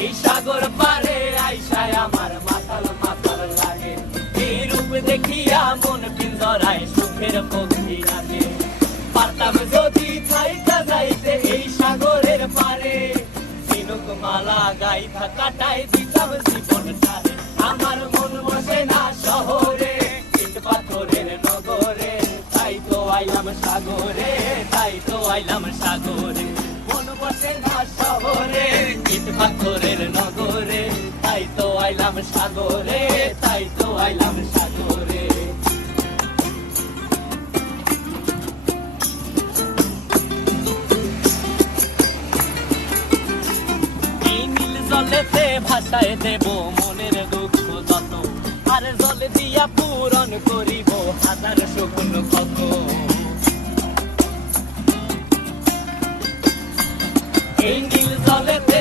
এই সাগর পারে আইসায় আমার মাতাল মাতাল লাগে, এই রূপ দেখিয়া মন পিঞ্জরায় সুখের পক্ষী লাগে। পারতাম যদি থাইকা যাইতে এই সাগরের পারে, ঝিনুক মালা গাইথা কাটাই দিতাম জীবনটারে। আমার মন বসে না শহরে, ইট পাথরের নগরে, তাই তো আইলাম সাগরে, তাই তো আইলাম সাগরে। মন বসে না শহরে, ইট পাথরের নগরে, তাই তো আইলাম সাগরে, তাই তো আইলাম সাগরে। এই নীল জলেতে ভাসায় দেব মনের দুঃখ যত, আর জলে দিয়া পূরণ করিব হাজার শকুন কত। এই নীল জলেতে